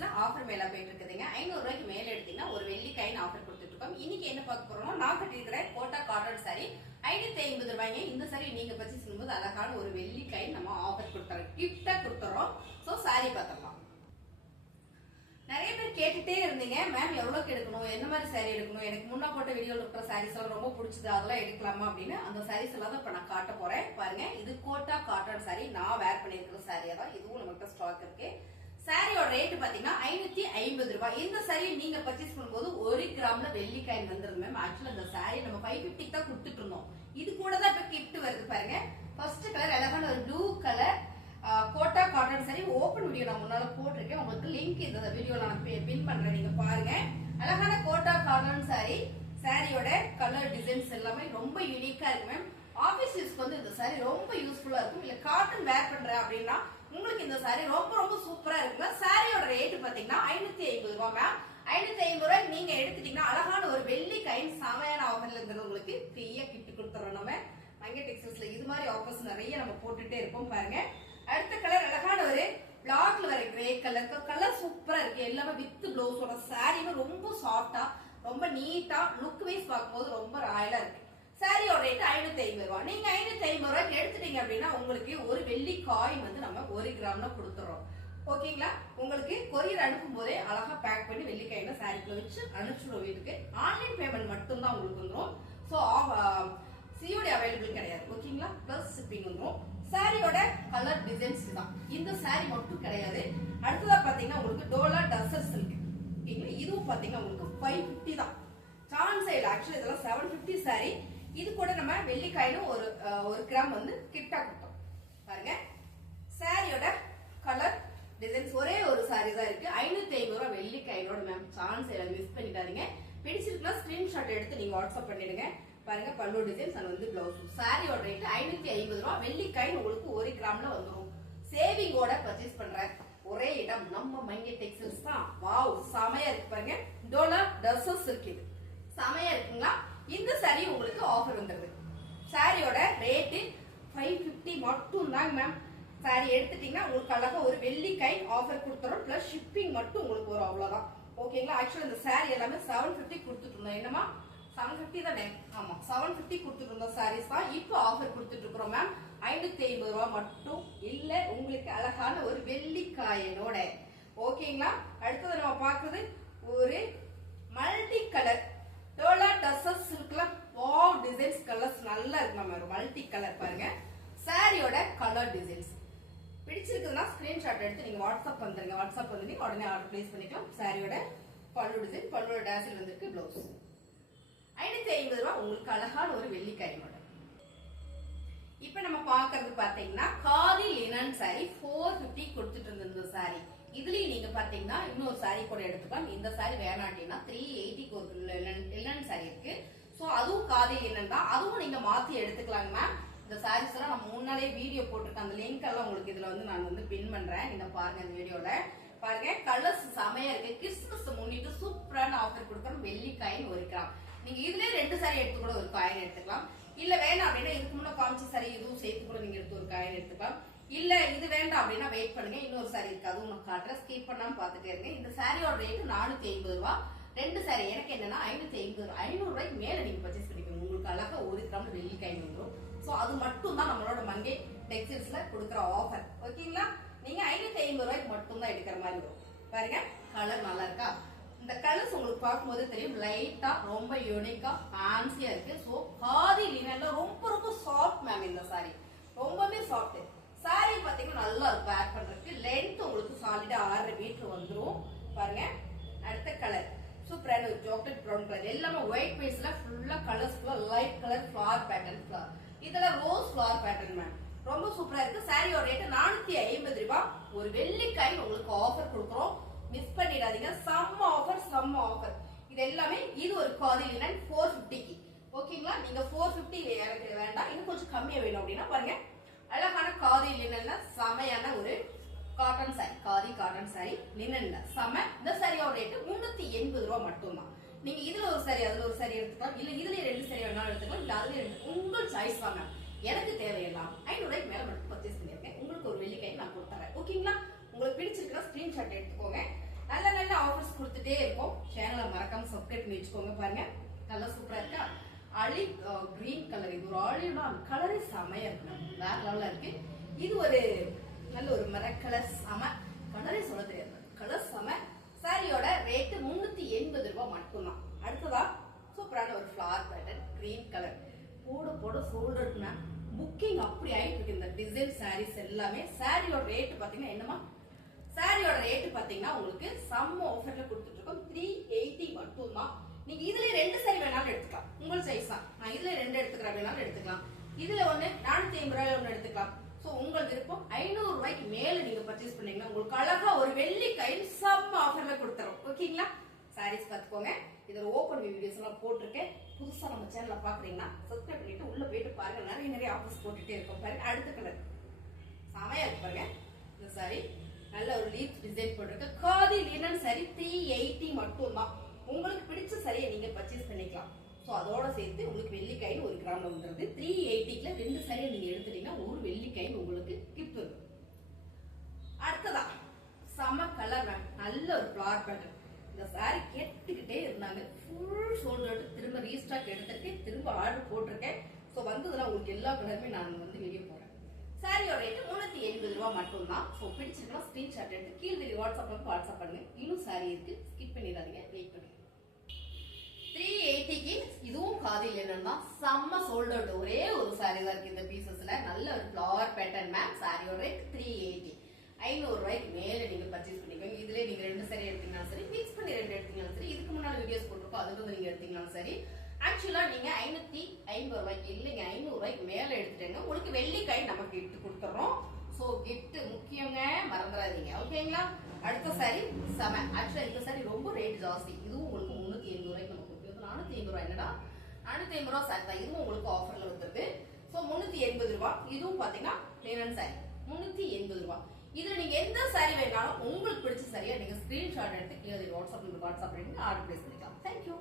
டெக்ஸ்டைல்ஸ்ல offer மேல போயிட்டு இருக்குதுங்க. 500 ரூபாய்க்கு மேல எடுத்தீங்கன்னா ஒரு வெள்ளி காயின் ஆஃபர் கொடுத்துட்டு இருக்கோம். இன்னைக்கு என்ன பார்க்க போறோம்னா, நான் கட்டியிருக்கிற கோட்டா காட்டன் சாரி 550 ரூபாய்ங்க. இந்த சாரி நீங்க பர்ச்சேஸ் பண்ணும்போது அழகான ஒரு வெள்ளி காயின் நம்ம ஆஃபர் கொடுத்துறோம், கிஃப்டா கொடுத்துறோம். சோ சாரி பார்த்துடலாம். நிறைய பேர் கேட்டுட்டே இருந்தீங்க, மேம் எவ்வளவுக்கு எடுக்கணும், என்ன மாதிரி சாரி எடுக்கணும், எனக்கு முன்னா போட்ட வீடியோல இருக்கிற சாரீஸ் எல்லாம் ரொம்ப பிடிச்சது, அதெல்லாம் எடுக்கலாமா அப்படின்னு. அந்த சாரீஸ் எல்லாம் தான் இப்ப நான் காட்ட போறேன். பாருங்க, இது கோட்டா காட்டன் சாரி, நான் வேர் பண்ணிருக்கிற சாரியா தான். இதுவும் நம்மகிட்ட ஸ்டாக் இருக்கு. சாரியோட ரேட் பாத்தீங்கன்னா 550 ரூபாய். இந்த சாரி நீங்க பர்ச்சேஸ் பண்ணும்போது 1 கிராம்ல வெள்ளி காயின் வந்துருங்க மேம். ஆக்சுவலா இந்த சாரி நம்ம 550 தான் கொடுத்துட்டு இருந்தோம். இது கூட தான் இப்ப கிஃப்ட் வருது. பாருங்க, ஃபர்ஸ்ட் கலர் அழகான ஒரு blue colour Kota cotton sari. Open video நான் முன்னால போட்டிருக்கேன், உங்களுக்கு லிங்க் இந்த வீடியோல நான் பின் பண்றேன், நீங்க பாருங்க. அழகான கோட்டா காட்டன் சாரி. சாரியோட கலர் டிசைன்ஸ் எல்லாமே ரொம்ப யூனிக்கா இருக்கு மேம். ஆபீஸ் யூஸ்க்கு வந்து இந்த சாரி ரொம்ப யூஸ்ஃபுல்லா இருக்கும். இல்ல காட்டன் வேர் பண்றேன் அப்படின்னா உங்களுக்கு இந்த சாரி ரொம்ப ரொம்ப சூப்பரா இருக்குங்க. சாரியோட ரேட் பாத்தீங்கன்னா 550 ரூபாய் மேம். 550 ரூபாய் நீங்க எடுத்துட்டீங்கன்னா அழகான ஒரு வெள்ளி காயின் சமையான ஆஃபர்ல இருந்து உங்களுக்கு ஃப்ரீயா கிஃப்ட் கொடுத்துறோம் நம்ம மங்கை டெக்ஸ்டைல்ஸ்ல. இது மாதிரி ஆஃபர்ஸ் நிறைய நம்ம போட்டுட்டே இருப்போம். பாருங்க, அடுத்த கலர் அழகான ஒரு பிளாக்ல வர கிரே கலர். கலர் சூப்பரா இருக்கு. எல்லாமே வித் பிளவுஸோட சாரியுமே ரொம்ப சாஃப்டா, ரொம்ப நீட்டா, லுக் வைஸ் பார்க்கும்போது ரொம்ப ராயலா இருக்கு. சாரியோட ரேட் 550 ரூபாய். நீங்க 550 ரூபாய்க்கு எடுத்துட்டீங்க அப்படின்னா உங்களுக்கு ஒரு வெள்ளி காயின் வந்து நம்ம 1 கிராம்ல கொடுத்துறோம். ஓகேங்களா? உங்களுக்கு கொரியர் அனுப்பும் போதே அழகா பேக் பண்ணி வெள்ளி காயின சாரிக்குள்ள வச்சு அனுப்பிச்சுடுவோம் வீட்டுக்கு. ஆன்லைன் பேமெண்ட் மட்டும் தான் உங்களுக்கு வந்துடும். ஸோ சிஓடி அவைலபிள் கிடையாது. ஓகேங்களா? பிளஸ் ஷிப்பிங் வந்துடும். சாரியோட கலர் டிசைன்ஸ் தான். இந்த சாரி மட்டும் கிடையாது. அடுத்ததா பாத்தீங்கன்னா உங்களுக்கு டோலா டசர் சில்க். ஓகேங்களா? இதுவும் பாத்தீங்கன்னா உங்களுக்கு 550 தான். சான்ஸ் இல்ல. ஆக்சுவலி இதெல்லாம் 750 சாரி. இது கூட நம்ம வெள்ளி காயினும் ஒரு கிராம் வந்து கிஃப்டா கொடுத்தோம். பாருங்க, சாரியோட கலர் டிசைன்ஸ் ஒரே ஒரு சாரி தான் இருக்கு. 550 ரூபாய் வெள்ளி காயினோட மேம். சான்ஸ் இல்ல, மிஸ் பண்ணிட்டாதீங்க. பிடிச்சிருக்கா ஸ்கிரீன்ஷாட் எடுத்து நீங்க வாட்ஸ்அப் பண்ணிடுங்க. பாருங்க, பல்லு டிசைன்ஸ் அண்ட் வந்து பிளவுஸ். சாரியோட ரேட் 550 ரூபாய். வெள்ளி காயின் உங்களுக்கு 1 கிராம்ல வந்துடும். சேவிங்கோட பர்ச்சேஸ் பண்ற ஒரே இடம் நம்ம மங்கை டெக்ஸ்டைல்ஸ் தான். வாவ், செமையா இருக்கு. பாருங்க, டோலா டசஸ் இருக்கு. செமையா இருக்குங்களா? இந்த சாரி உங்களுக்கு ஆஃபர் வந்துருது. சாரியோட ரேட் 550 மட்டும் தான் மேம். சாரி எடுத்துட்டீங்கன்னா உங்களுக்கு அழகா ஒரு வெள்ளி காயின் ஆஃபர் கொடுத்துறோம். பிளஸ் ஷிப்பிங் மட்டும் உங்களுக்கு வரும், அவ்வளவுதான். ஓகேங்களா? ஆக்சுவலா இந்த சாரி எல்லாமே 750 கொடுத்துட்டு இருந்தோம். என்னமா 750 தானே? ஆமா, 750 கொடுத்துட்டு இருந்தோம் சாரீஸ் தான். இப்போ ஆஃபர் கொடுத்துட்டு இருக்கிறோம் மேம். 550 ரூபாய் மட்டும் இல்ல, உங்களுக்கு அழகான ஒரு வெள்ளி காயினோட. ஓகேங்களா? அடுத்தது நம்ம பாக்குறது ஒரு மல்டி கலர் டோலா டசஸ் சில்க்ல. வாவ், டிசைன்ஸ் கலர்ஸ் நல்லா இருக்கு மேம். ஒரு மல்டி கலர். பாருங்க, சாரியோட கலர் டிசைன்ஸ் பிடிச்சிருக்குதுன்னா ஸ்கிரீன்ஷாட் எடுத்து நீங்க வாட்ஸ்அப் வந்துருங்க. வாட்ஸ்அப் வந்து உடனே ஆர்டர் பிளேஸ் பண்ணிக்கலாம். சாரியோட பல்லு டிசைன், பல்லோட டேசில் வந்திருக்கு, பிளவுஸ். 550 ரூபாய் உங்களுக்கு அழகான ஒரு வெள்ளி காயினோட. இப்ப நம்ம பாக்குறது பாத்தீங்கன்னா காதி லினன் சாரி 450 கொடுத்துட்டு இருந்த சாரி. இதுலயும் நீங்க பாத்தீங்கன்னா இன்னொரு சாரி கூட எடுத்துக்கலாம். இந்த சாரி வேணாட்டினா 380 ஒரு லினன் சாரி இருக்கு. சோ அதுவும் காதி லினன் தான். அதுவும் நீங்க மாத்தி எடுத்துக்கலாங்க மேம். இந்த சாரீஸ் எல்லாம் நம்ம முன்னாலே வீடியோ போட்டிருக்கேன். அந்த லிங்க் எல்லாம் உங்களுக்கு இதுல வந்து நான் வந்து பின் பண்றேன். நீங்க பாருங்க இந்த வீடியோல. பாருங்க, கலர்ஸ் செமையா இருக்கு. கிறிஸ்துமஸ் முன்னிட்டு சூப்பரான ஆஃபர் கொடுக்கணும். வெள்ளி காயின் 1 கிராம். நீங்க இதுலயே 2 சாரி எடுத்து கூட ஒரு காயின் எடுத்துக்கலாம். இல்ல வேண்டாம் அப்படின்னா இதுக்கு முன்ன காமிச்ச சாரி இதுவும் சேர்த்து கூட நீங்க எடுத்து ஒரு காயின் எடுத்துக்கலாம். இல்ல இது வேண்டாம் அப்படின்னா வெயிட் பண்ணுங்க, இன்னொரு சாரி இருக்கு, அதுவும் நான் காட்டுறேன். ஸ்கிப் பண்ணாம பாத்துட்டே இருங்க. இந்த சாரியோட ரேட் 450 ரூபாய். 2 சாரி. எனக்கு என்னன்னா 550 500 ரூபாய்க்கு மேல நீங்க பர்ச்சேஸ் பண்ணிக்கணும். உங்களுக்கு அழகா 1 கிராம் வெள்ளி காயின் வந்துடும். சோ அது மட்டும் தான் நம்மளோட மங்கை டெக்ஸ்டைல்ஸ்ல கொடுக்குற ஆஃபர். ஓகேங்களா? நீங்க 550 ரூபாய்க்கு மட்டும் தான் எடுக்கிற மாதிரி வரும். பாருங்க, கலர் நல்லா இருக்கா? இந்த கலர்ஸ் உங்களுக்கு பார்க்கும்போது தெரியும், லைட்டா ரொம்ப யூனிக்கா ஃபேன்சியா இருக்கு. சோ காதி லினன்ல ரொம்ப ரொம்ப சாஃப்ட் மேம். இந்த சாரி ரொம்பவே சாஃப்ட். சாரி பாத்தீங்கன்னா நல்லா இருக்கும் வேர் பண்றதுக்கு. லென்த் உங்களுக்கு சாலிடா 6 மீட்டர் வந்துரும். பாருங்க, அடுத்த கலர் சூப்பரான ஒரு சாக்லேட் ப்ரௌன் கலர். எல்லாமே ஒயிட் பேஸ்ல ஃபுல்லா colours light colour flower pattern. Flower இதெல்லாம் ரோஸ் ஃபிளவர் பேட்டர்ன் மேம். ரொம்ப சூப்பரா இருக்கு. சாரியோட ரேட் 450 ரூபாய். ஒரு வெள்ளி காயின் உங்களுக்கு ஆஃபர் கொடுக்குறோம். மிஸ் பண்ணிடாதீங்க. செம்ம ஆஃபர், செம்ம ஆஃபர். இது எல்லாமே இது ஒரு காதி லினன் 450க்கு. ஓகேங்களா? நீங்க 450 எனக்கு வேண்டாம், இன்னும் கொஞ்சம் கம்மியா வேணும் அப்படின்னா பாருங்க, அழகான காதி லினன்ல செமையான ஒரு காட்டன் சாரி. காதி காட்டன் சாரி லினன்ல செம. இந்த சாரியோட ரேட் 380 ரூபாய் மட்டும் தான். நீங்க இதுல ஒரு சாரி அதுல ஒரு சாரி எடுத்துக்கலாம். இல்ல இதுல 2 சாரி வேணாலும் எடுத்துக்கலாம். இல்ல அதுல 2, உங்கள் சாய்ஸ் வாங்க. எனக்கு தேவையெல்லாம் 500 ரூபாய்க்கு மேல மட்டும் பர்ச்சேஸ் பண்ணிருக்கேன். உங்களுக்கு ஒரு வெள்ளி காயின் நான் கொடுத்துறேன். ஓகேங்களா? உங்களுக்கு பிடிச்சிருக்கா ஸ்கிரீன்ஷாட் எடுத்துக்கோங்க. போட்டுட்டே இருக்கோம். சேனலை மறக்காம சப்ஸ்கிரைப் பண்ணி வச்சுக்கோங்க. பாருங்க கலர் சூப்பரா இருக்கா, ஆலிவ் கிரீன் கலர். இது ஒரு ஆலிவ்னா கலரே செமையா இருக்கு, வேற லெவல்ல இருக்கு. இது ஒரு நல்ல ஒரு மர கலர் செம, கலரே சொல்ல தெரியாது, கலர் செம. சாரியோட ரேட்டு 380 ரூபாய் மட்டும்தான். அடுத்ததா சூப்பரான ஒரு ஃபிளவர் பேட்டர்ன் கிரீன் கலர். போட போட சோல்டர் இருக்குன்னா புக்கிங் அப்படி ஆயிட்டு இருக்கு இந்த டிசைன் சாரீஸ் எல்லாமே. சாரியோட ரேட் பாத்தீங்கன்னா என்னமா, சாரியோட ரேட் பாத்தீங்கன்னா உங்களுக்கு செம்ம ஆஃபர்ல கொடுத்துட்டு இருக்கோம். 380 மட்டும் தான். நீங்க இதுல 2 சாரி வேணாலும் எடுத்துக்கலாம், உங்கள் சைஸ் தான். நான் இதுல 2 எடுத்துக்கிறேன் வேணாலும் எடுத்துக்கலாம். இதுல ஒண்ணு 450 ரூபாய் ஒண்ணு எடுத்துக்கலாம். சோ உங்கள் விருப்பம். 500 ரூபாய்க்கு மேல நீங்க பர்ச்சேஸ் பண்ணீங்கன்னா உங்களுக்கு அழகா ஒரு வெள்ளி கையில் செம்ம ஆஃபர்ல கொடுத்துறோம். ஓகேங்களா? சாரீஸ் பாத்துக்கோங்க. இதோட ஓபன் வீடியோஸ் எல்லாம் போட்டிருக்கேன். புதுசா நம்ம சேனல்ல பாக்குறீங்கன்னா சப்ஸ்கிரைப் பண்ணிட்டு உள்ள போயிட்டு பாருங்க, நிறைய ஆஃபர்ஸ் போட்டுட்டே இருக்கோம். பாருங்க அடுத்த கலர் செமையா இருக்கு பாருங்க. இந்த சாரி நல்ல ஒரு லீஃப் டிசைன் போட்டிருக்கு, காதி லினன் சாரி. 380 மட்டும் தான். உங்களுக்கு பிடிச்ச சாரியை நீங்க பர்ச்சேஸ் பண்ணிக்கலாம். சோ அதோட சேர்த்து உங்களுக்கு வெள்ளிக்காயின் 1 கிராம்ல வந்துருது. 380ல 2 சாரியை நீங்க எடுத்துட்டீங்கன்னா ஒரு வெள்ளிக்காயின் உங்களுக்கு கிஃப்ட் வரும். அடுத்ததா செம கலர், நல்ல ஒரு ஃபிளவர் பேட்டர்ன். இந்த சாரி கேட்டுக்கிட்டே இருந்தாங்க, ஃபுல் ஷோல்டர் திரும்ப ரீஸ்டாக் எடுத்துட்டு திரும்ப ஆர்டர் போட்டிருக்கேன். சோ வந்ததுல உங்களுக்கு எல்லா கலருமே நான் வந்து வெளியே போறேன். சாரியோட ரேட் 380 ரூபாய் மட்டும் தான். சோ பிடிச்சிருக்கா ஸ்கிரீன்ஷாட் எடுத்து கீழே வாட்ஸ்அப் பண்ணுங்க. இன்னும் சாரி இருக்கு, ஸ்கிப் பண்ணிடாதீங்க, வெயிட் பண்ணுங்க. 380க்கு இதுவும் காதில் என்னன்னா செம்ம சோல்டர், ஒரே ஒரு சாரி தான் இருக்கு இந்த பீசஸ்ல. நல்ல ஒரு ஃபிளவர் பேட்டர்ன் மேம். சாரியோட ரேட் 380. 500 ரூபாய்க்கு மேல நீங்க பர்ச்சேஸ் பண்ணிக்கோங்க. இதுல நீங்க 2 சாரி எடுத்தீங்கன்னாலும் சரி, மிக்ஸ் பண்ணி 2 எடுத்தீங்கன்னாலும் சரி, இதுக்கு முன்னாடி வீடியோஸ் போட்டிருக்கோம் அதுக்கு வந்து நீங்க எடுத்தீங்கன்னாலும் சரி. ஆக்சுவலா நீங்க 550 ரூபாய்க்கு இல்லைங்க 500 ரூபாய்க்கு மேல எடுத்துட்டீங்க உங்களுக்கு வெள்ளிக்காய் நம்ம கிஃப்ட் கொடுத்துறோம். சோ கிஃப்ட் முக்கியங்க, மறந்துடாதீங்க. ஓகேங்களா? அடுத்த சாரி செம. ஆக்சுவலா இந்த சாரி ரொம்ப ரேட் ஜாஸ்தி. இதுவும் உங்களுக்கு 380 ரூபாய்க்கு நம்ம கொடுக்குறது. 450 ரூபாய் என்னடா 450 ரூபாய் சாரி தான். இதுவும் உங்களுக்கு ஆஃபர்ல வந்துருக்கு. சோ 380 ரூபாய். இதுவும் பாத்தீங்கன்னா லினன் சாரி 380 ரூபாய். இதுல நீங்க எந்த சாரி வேணாலும் உங்களுக்கு பிடிச்ச சாரியா நீங்க ஸ்கிரீன்ஷாட் எடுத்து கீழே வாட்ஸ்அப் பண்ணி ஆர்டர் பிளேஸ் பண்ணிக்கலாம். தேங்க்யூ.